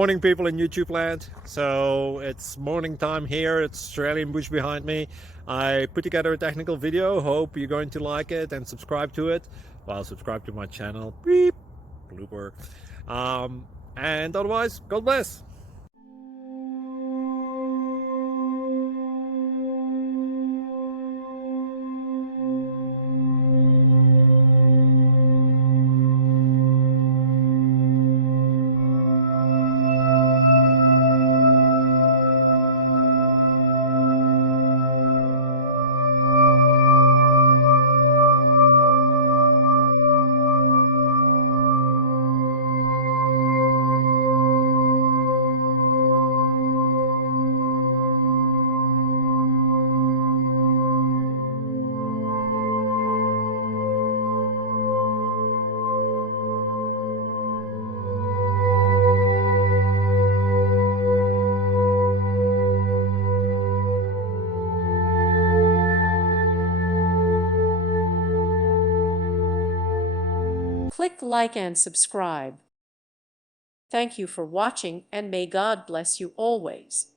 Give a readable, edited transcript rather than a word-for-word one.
Morning, people in YouTube land. So it's morning time here. It's Australian bush behind me. I put together a technical video. Hope you're going to like it and subscribe to it. Well, subscribe to my channel. Beep. Blooper. And otherwise, God bless. Click like and subscribe. Thank you for watching, and may God bless you always.